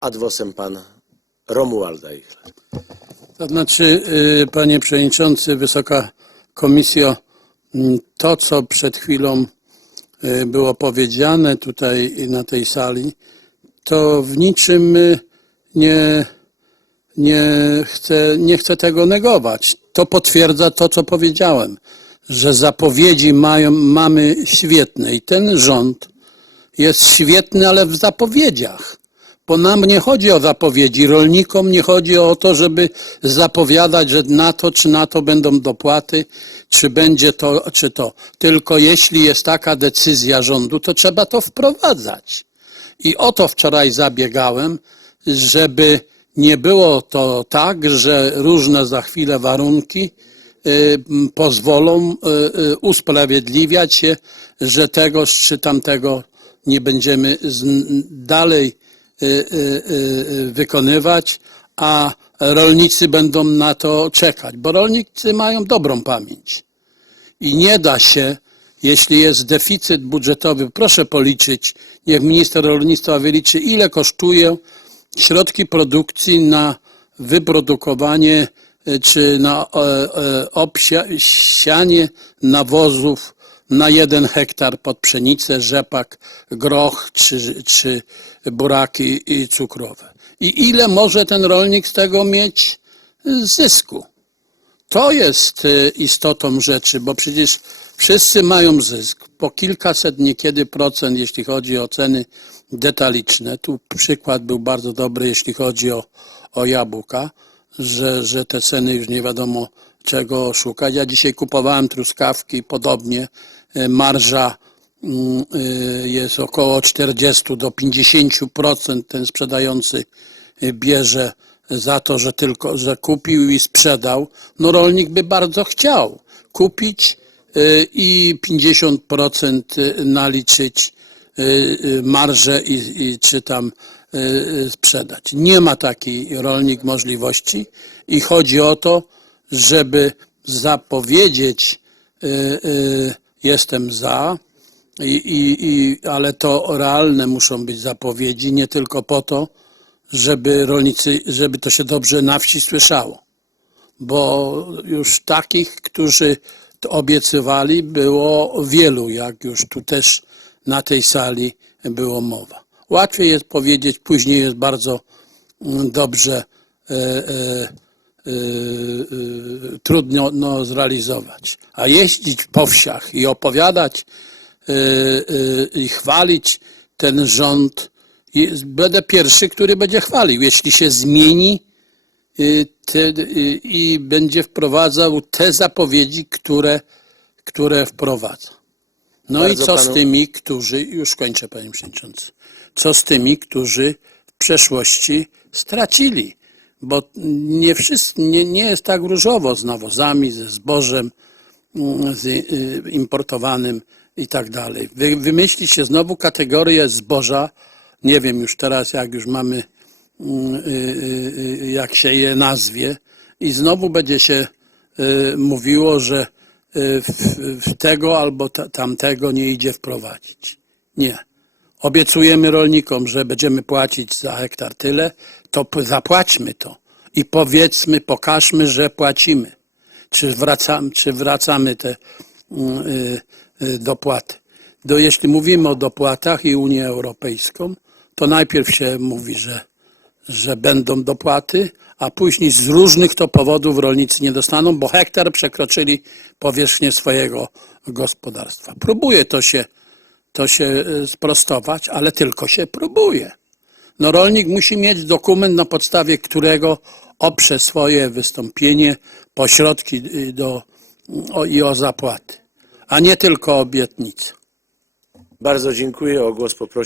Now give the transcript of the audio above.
adwosem pan Romuald Eichler. To znaczy, y, panie przewodniczący, wysoka komisjo, to co przed chwilą y, było powiedziane tutaj na tej sali, to w niczym nie, nie, chcę, nie chcę tego negować. To potwierdza to, co powiedziałem, że zapowiedzi mają, mamy świetne i ten rząd jest świetny, ale w zapowiedziach. Bo nam nie chodzi o zapowiedzi, rolnikom nie chodzi o to, żeby zapowiadać, że na to czy na to będą dopłaty, czy będzie to, czy to. Tylko jeśli jest taka decyzja rządu, to trzeba to wprowadzać. I o to wczoraj zabiegałem, żeby nie było to tak, że różne za chwilę warunki y, pozwolą y, y, usprawiedliwiać się, że tegoż czy tamtego nie będziemy dalej wykonywać, a rolnicy będą na to czekać, bo rolnicy mają dobrą pamięć. I nie da się, jeśli jest deficyt budżetowy, proszę policzyć, niech minister rolnictwa wyliczy, ile kosztuje środki produkcji na wyprodukowanie y, czy na e, e, obsianie nawozów na jeden hektar pod pszenicę, rzepak, groch czy, czy buraki i cukrowe. I ile może ten rolnik z tego mieć zysku? To jest y, istotą rzeczy, bo przecież wszyscy mają zysk. Po kilkaset niekiedy procent, jeśli chodzi o ceny detaliczne. Tu przykład był bardzo dobry, jeśli chodzi o, o jabłka, że, że te ceny już nie wiadomo czego szukać. Ja dzisiaj kupowałem truskawki, podobnie y, marża mm, y, jest około 40 do 50% ten sprzedający y, bierze za to, że tylko, że kupił i sprzedał. No rolnik by bardzo chciał kupić i 50% naliczyć marżę i, i czy tam y, y, sprzedać. Nie ma takiej rolnik możliwości i chodzi o to, żeby zapowiedzieć y, y, jestem za, i, i, i, ale to realne muszą być zapowiedzi, nie tylko po to, żeby rolnicy, żeby to się dobrze na wsi słyszało. Bo już takich, którzy to obiecywali, było wielu, jak już tu też na tej sali było mowa. Łatwiej jest powiedzieć, później jest bardzo mm, dobrze e, e, e, e, trudno no, zrealizować. A jeździć po wsiach i opowiadać e, e, i chwalić ten rząd, będę pierwszy, który będzie chwalił, jeśli się zmieni y, te, y, i będzie wprowadzał te zapowiedzi, które, które wprowadza. No Bardzo i co z panu- tymi, którzy, już kończę panie przewodniczący, co z tymi, którzy w przeszłości stracili, bo nie, wszyscy, nie, nie jest tak różowo z nawozami, ze zbożem mm, z, y, importowanym i tak dalej. Wy, wymyślić się znowu kategorię zboża, nie wiem już teraz, jak już mamy, mm, y, y, y, jak się je nazwie, i znowu będzie się y, mówiło, że y, w, w tego albo ta, tamtego nie idzie wprowadzić. Nie. Obiecujemy rolnikom, że będziemy płacić za hektar tyle, to zapłaćmy to i powiedzmy, pokażmy, że płacimy. Czy wracamy, czy wracamy te y, y, dopłaty. Do, jeśli mówimy o dopłatach i Unię Europejską, to najpierw się mówi, że, że będą dopłaty, a później z różnych to powodów rolnicy nie dostaną, bo hektar przekroczyli powierzchnię swojego gospodarstwa. Próbuje to się, to się y, sprostować, ale tylko się próbuje. No rolnik musi mieć dokument, na podstawie którego oprze swoje wystąpienie po środki y, do, o, i o zapłaty, a nie tylko obietnice. Bardzo dziękuję. O głos poprosił